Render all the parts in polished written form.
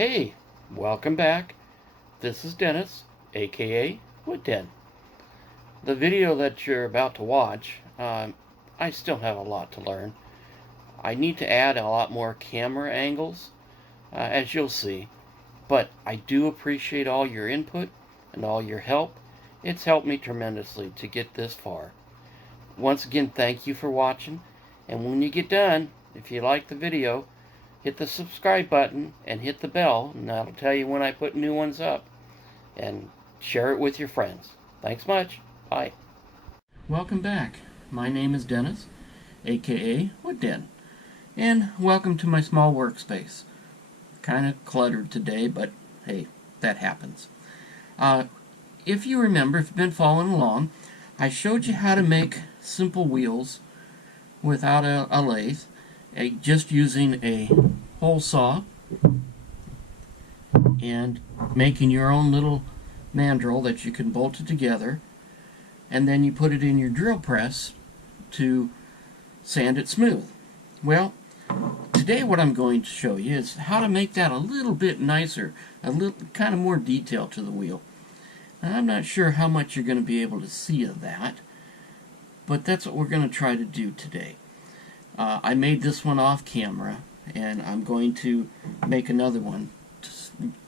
Hey, welcome back. This is Dennis, aka Wood Den. The video that you're about to watch, I still have a lot to learn. I need to add a lot more camera angles, as you'll see. But I do appreciate all your input and all your help. It's helped me tremendously to get this far. Once again, thank you for watching. And when you get done, if you like the video, hit the subscribe button and hit the bell, and that'll tell you when I put new ones up. And share it with your friends. Thanks much. Bye. Welcome back. My name is Dennis, aka Wood Den, and welcome to my small workspace. Kind of cluttered today, but hey, that happens. If you remember, if you've been following along, I showed you how to make simple wheels without a lathe, just using a hole saw and making your own little mandrel that you can bolt it together, and then you put it in your drill press to sand it smooth. Well, today what I'm going to show you is how to make that a little bit nicer, a little kind of more detail to the wheel. And I'm not sure how much you're going to be able to see of that, but that's what we're going to try to do today. I made this one off camera, and I'm going to make another one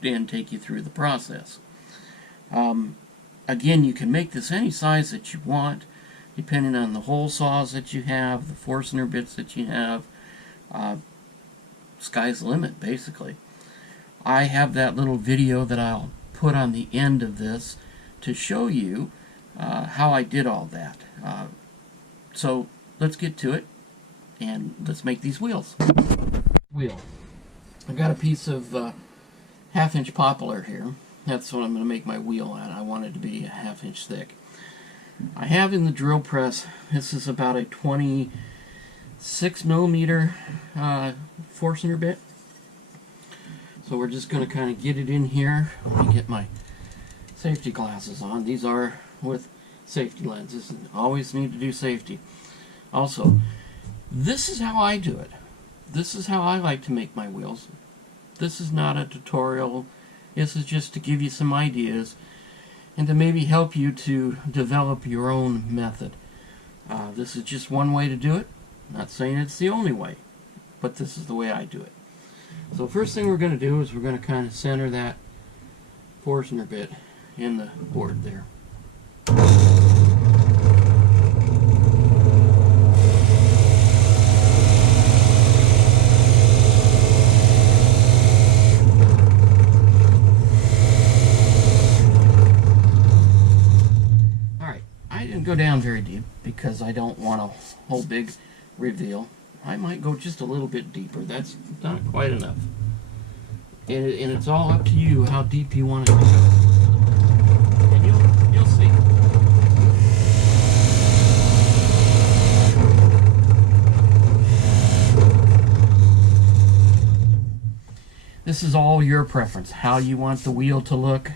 and take you through the process. Again, you can make this any size that you want, depending on the hole saws that you have, the Forster bits that you have. Sky's the limit, basically. I have that little video that I'll put on the end of this to show you how I did all that. So let's get to it, and let's make these wheels. I've got a piece of half-inch poplar here. That's what I'm going to make my wheel at. I want it to be a half-inch thick. I have in the drill press, this is about a 26 millimeter Forster bit. So we're just going to kind of get it in here. Let me get my safety glasses on. These are with safety lenses, and always need to do safety. Also, this is how I do it. This is how I like to make my wheels. This is not a tutorial. This is just to give you some ideas and to maybe help you to develop your own method. This is just one way to do it. I'm not saying it's the only way, but this is the way I do it. So first thing we're going to do is we're going to kind of center that Forster bit in the board there. Go down very deep because I don't want a whole big reveal. I might go just a little bit deeper. That's not quite enough. And it's all up to you how deep you want it to go. And you'll see. This is all your preference, how you want the wheel to look,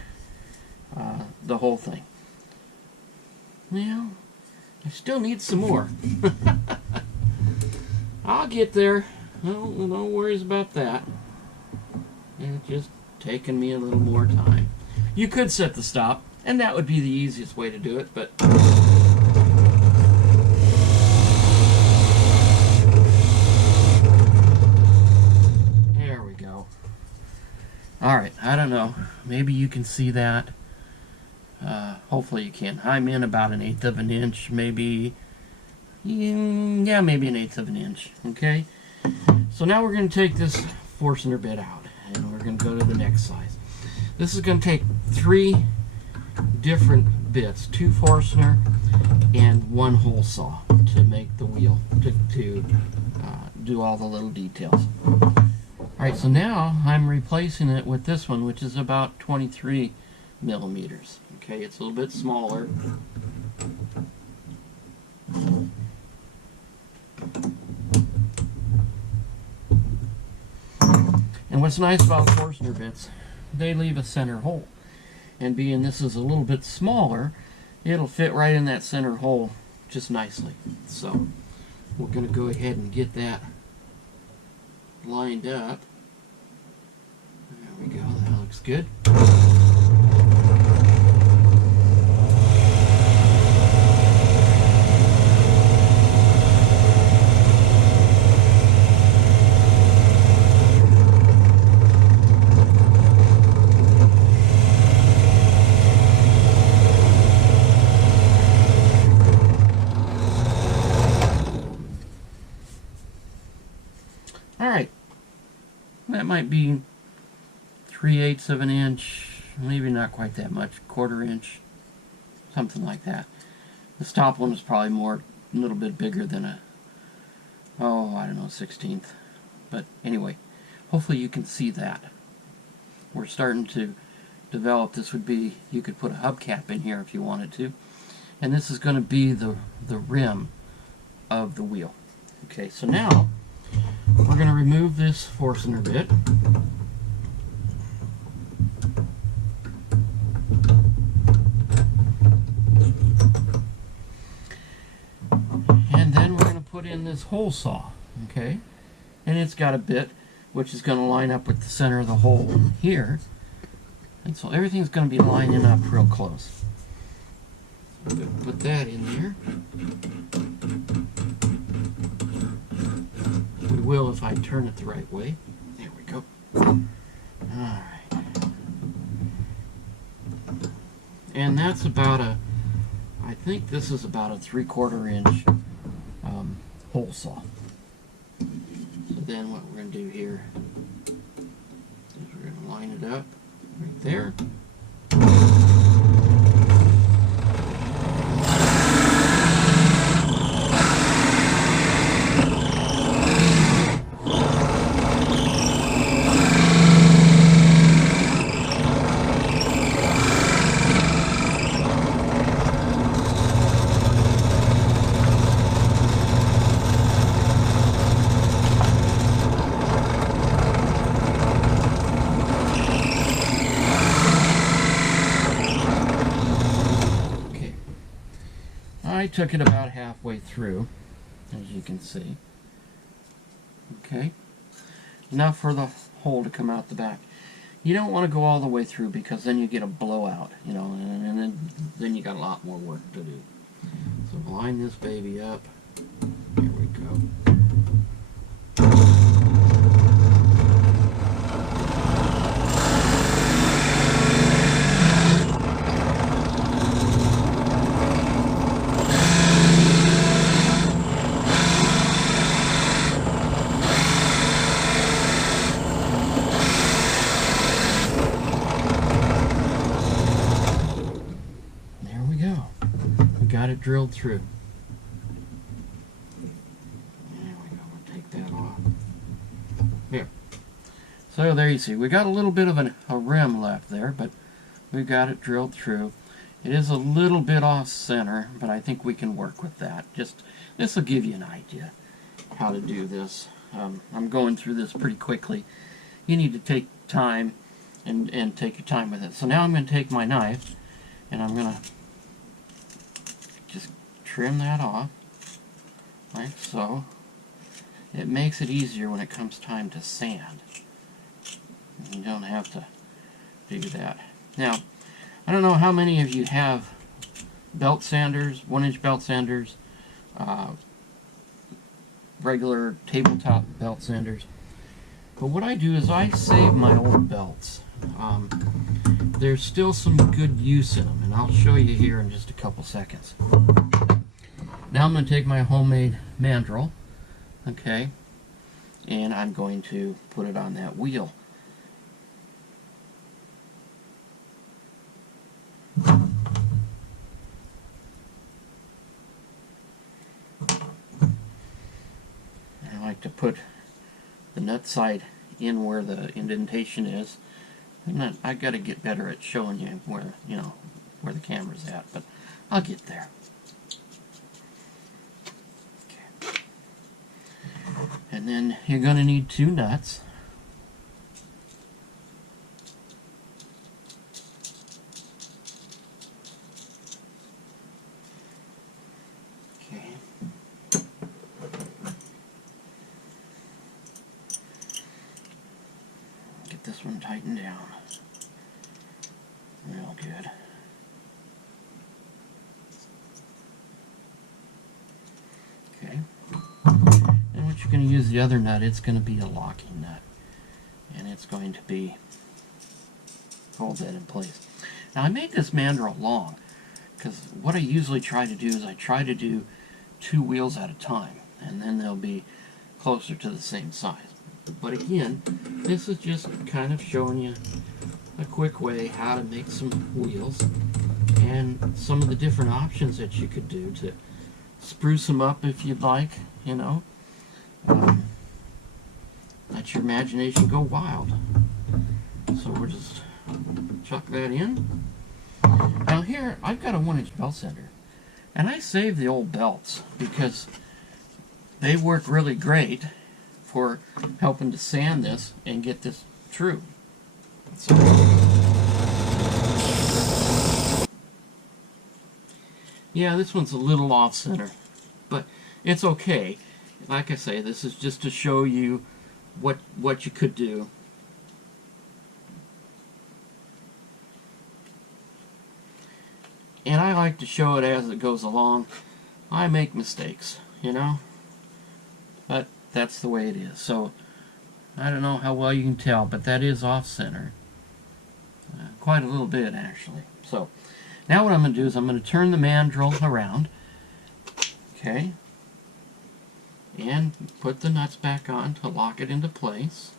the whole thing. Well, I still need some more. I'll get there. No worries about that. It's just taking me a little more time. You could set the stop, and that would be the easiest way to do it, but there we go. Alright, I don't know. Maybe you can see that. Hopefully you can. I'm in about 1/8 of an inch, maybe, yeah, maybe 1/8 of an inch, okay? So now we're going to take this Forster bit out, and we're going to go to the next size. This is going to take 3 different bits, 2 Forster and 1 hole saw to make the wheel, to do all the little details. Alright, so now I'm replacing it with this one, which is about 23 millimeters. Okay, it's a little bit smaller. And what's nice about Forster bits, they leave a center hole. And being this is a little bit smaller, it'll fit right in that center hole just nicely. So we're going to go ahead and get that lined up. There we looks good. Alright, that might be 3/8 of an inch, maybe not quite that much, 1/4 inch, something like that. This top one is probably a little bit bigger than I don't know, 1/16. But anyway, hopefully you can see that. We're starting to develop. This would be, you could put a hubcap in here if you wanted to. And this is going to be the rim of the wheel. Okay, so now we're going to remove this Forster bit. And then we're going to put in this hole saw. Okay, and it's got a bit which is going to line up with the center of the hole here. And so everything's going to be lining up real close. So I'm going to put that in there. We will if I turn it the right way. There we go. Alright. And that's about I think this is about a 3/4 inch hole saw. So then what we're going to do here is we're going to line it up right there. I took it about halfway through, as you can see. Okay, enough for the hole to come out the back. You don't want to go all the way through because then you get a blowout, you know, and then you got a lot more work to do. So line this baby up. Here we go. Got it drilled through. There we go. We'll take that off. Here. So there you see, we got a little bit of a rim left there, but we've got it drilled through. It is a little bit off center, but I think we can work with that. Just this will give you an idea how to do this. I'm going through this pretty quickly. You need to take time and take your time with it. So now I'm going to take my knife and I'm going to just trim that off like so. It makes it easier when it comes time to sand. You don't have to do that. Now, I don't know how many of you have belt sanders, 1-inch belt sanders, regular tabletop belt sanders. But what I do is I save my old belts. There's still some good use in them, and I'll show you here in just a couple seconds. Now I'm going to take my homemade mandrel, okay, and I'm going to put it on that wheel. I like to put the nut side in where the indentation is. I got to get better at showing you where, where the camera's at, but I'll get there. Okay. And then you're going to need 2 nuts. Okay. Get this one tightened down. good. Okay. And what you're going to use the other nut, it's going to be a locking nut. And it's going to be hold that in place. Now I made this mandrel long because what I usually try to do is I try to do 2 wheels at a time, and then they'll be closer to the same size. But again, this is just kind of showing you a quick way how to make some wheels and some of the different options that you could do to spruce them up if you'd like, you know. Let your imagination go wild. So we'll just chuck that in. Now here, I've got a 1-inch belt sander, and I saved the old belts because they work really great for helping to sand this and get this true. So, yeah, this one's a little off center, but it's okay. Like I say, this is just to show you what you could do. And I like to show it as it goes along. I make mistakes, you know, but that's the way it is. So I don't know how well you can tell, but that is off center. Quite a little bit, actually. So now what I'm going to do is I'm going to turn the mandrel around, okay, and put the nuts back on to lock it into place.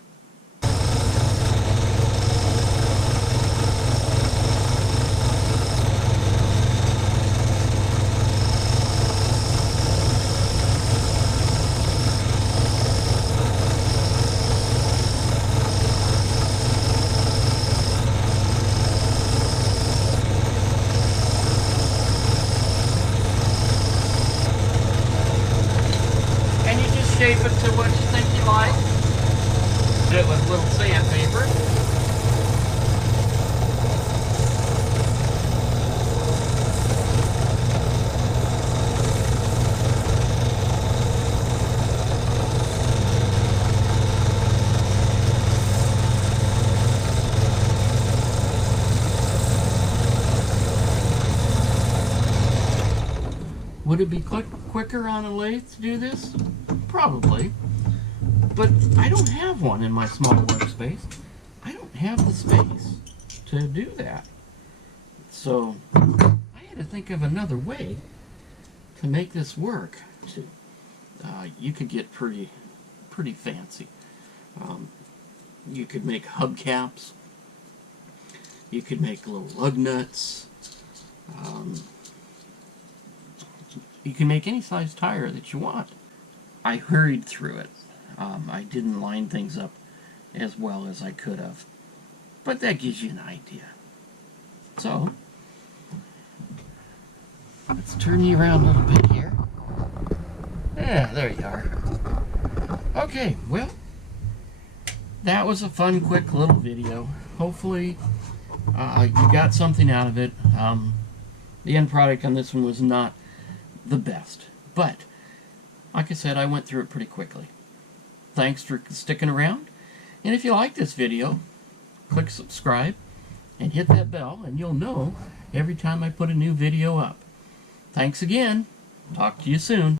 Shape it to what you think you like. Do it with a little sandpaper. Would it be quicker on a lathe to do this? Probably, but I don't have one in my small workspace. I don't have the space to do that. So I had to think of another way to make this work. You could get pretty fancy. You could make hubcaps. You could make little lug nuts. You can make any size tire that you want. I hurried through it. I didn't line things up as well as I could have. But that gives you an idea. So, let's turn you around a little bit here. Yeah, there you are. Okay, well, that was a fun, quick little video. Hopefully, you got something out of it. The end product on this one was not the best, but like I said, I went through it pretty quickly. Thanks for sticking around, and if you like this video, click subscribe and hit that bell, and you'll know every time I put a new video up. Thanks again. Talk to you soon.